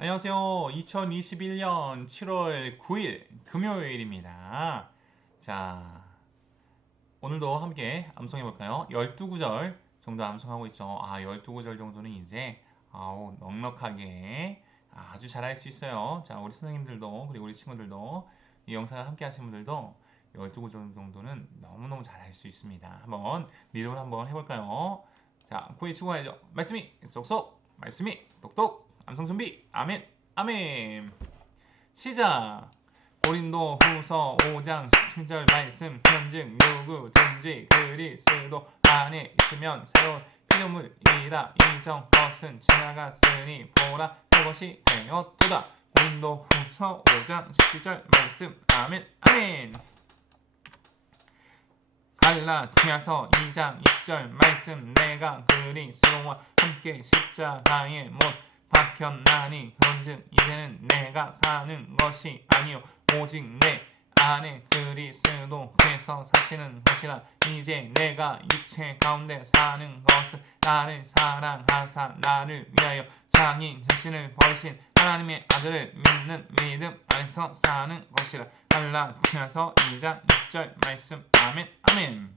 안녕하세요. 2021년 7월 9일 금요일입니다. 자, 오늘도 함께 암송해 볼까요? 12구절 정도 암송하고 있죠. 아, 12구절 정도는 이제 아우, 넉넉하게 아주 잘할 수 있어요. 자, 우리 선생님들도 그리고 우리 친구들도 이 영상을 함께 하시는 분들도 12구절 정도는 너무너무 잘할 수 있습니다. 한번 리듬을 한번 해볼까요? 자, 코에 치고 가야죠. 말씀이 쏙쏙, 말씀이 똑똑, 암송 준비, 아멘, 아멘. 시작. 고린도 후서 5장 17절 말씀 현증 누구든지 그리스도 안에 있으면 새로운 피조물이라 이전 것은 지나갔으니 보라 그것이 되었도다. 고린도 후서 5장 17절 말씀 아멘, 아멘. 갈라디아서 2장 6절 말씀 내가 그리스도와 함께 십자가에 못 박혔나니 그런즉 이제는 내가 사는 것이 아니요 오직 내 안에 그리스도께서 사시는 것이라. 이제 내가 육체 가운데 사는 것은 나를 사랑하사 나를 위하여 자기 자신을 버리신 하나님의 아들을 믿는 믿음 안에서 사는 것이라. 갈라디아서 2장 6절 말씀. 아멘 아멘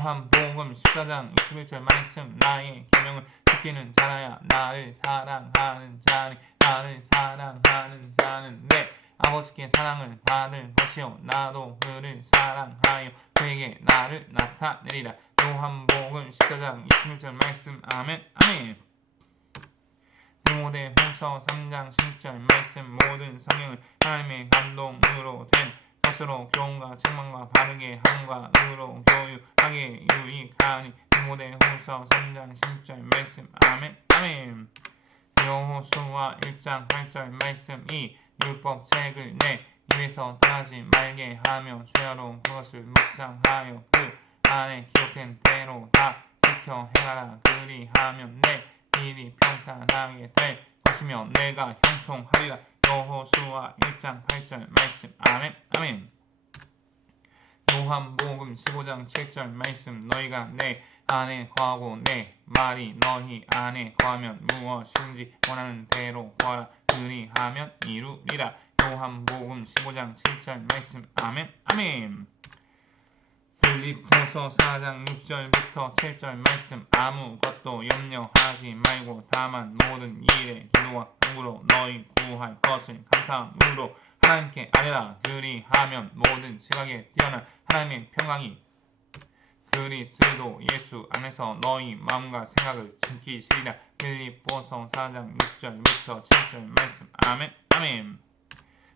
요한복음 14장 21절 말씀 나의 계명을 지키는 자라야. 나를 사랑하는 자니 나를 사랑하는 자는 내 아버지께 사랑을 받을 것이요. 나도 그를 사랑하여 그에게 나를 나타내리라. 요한복음 14장 21절 말씀. 아멘 아멘. 디모데 후서 3장 10절 말씀. 모든 성경은 하나님의 감동으로 된 것으로 교훈과 책망과 바르게 함과 의로 교육하게 유익하니 디모데 후서 3장 10절 말씀. 아멘. 아멘. 여호수아 1장 8절 말씀. 이 율법 책을 내 입에서 떠나지 말게 하며 죄로 그것을 묵상하여 그 안에 기록된 대로 다 지켜 행하라. 그리하면 내 일이 평탄하게 될 것이며 내가 형통하리라 여호수아 1장 8절 말씀. 아멘. 아멘. 요한복음 15장 7절 말씀. 너희가 내 안에 거하고 내 말이 너희 안에 거하면 무엇인지 원하는 대로 구하라. 그리 하면 이루리라. 요한복음 15장 7절 말씀. 아멘. 아멘 빌립보서 4장 6절부터 7절 말씀 아무것도 염려하지 말고 다만 모든 일에 기도와 간구로 너희 구할 것을 감사함으로 하나님께 아뢰라. 그리하면 모든 시각에 뛰어난 하나님의 평강이 그리스도 예수 안에서 너희 마음과 생각을 지키시리라. 빌립보서 4장 6절부터 7절 말씀 아멘 아멘.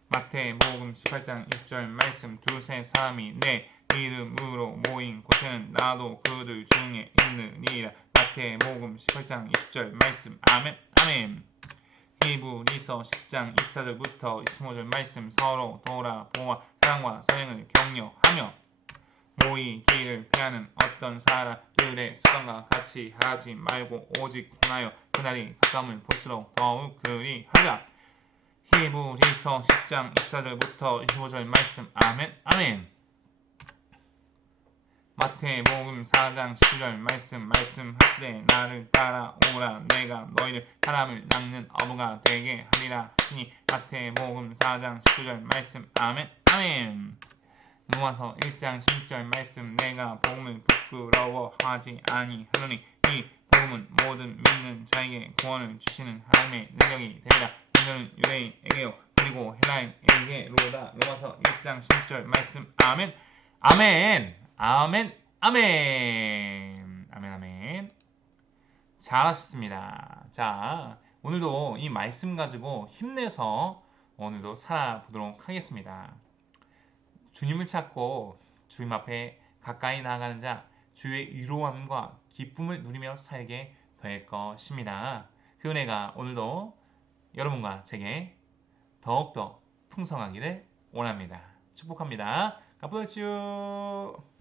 마태복음 18장 6절 말씀 두세 사람이 내 이름으로 모인 곳에는 나도 그들 중에 있느니라. 마태복음 18장 20절 말씀. 아멘. 아멘. 히브리서 10장 24절부터 25절 말씀. 서로 돌아보아 사랑과 선행을 격려하며 모이기를 피하는 어떤 사람들의 습관과 같이 하지 말고 오직 행하여 그날이 가까움을 볼수록 더욱 그리 하자. 히브리서 10장 24절부터 25절 말씀. 아멘. 아멘 마태복음 4장 19절 말씀 말씀하시되 나를 따라오라. 내가 너희를 사람을 낚는 어부가 되게 하리라 하시니 마태복음 4장 19절 말씀. 아멘. 아멘. 누아서 1장 16절 말씀. 내가 복음을 부끄러워하지 아니하노니 이 복음은 모든 믿는 자에게 구원을 주시는 하나님의 능력이 되리라. 이는 유대인에게요. 그리고 헬라인에게로다. 로마서 1장 16절 말씀. 아멘. 아멘. 아멘, 아멘, 아멘, 아멘. 잘하셨습니다. 자, 오늘도 이 말씀 가지고 힘내서 오늘도 살아보도록 하겠습니다. 주님을 찾고 주님 앞에 가까이 나아가는 자, 주의 위로함과 기쁨을 누리며 살게 될 것입니다. 그 은혜가 오늘도 여러분과 제게 더욱더 풍성하기를 원합니다. 축복합니다. You.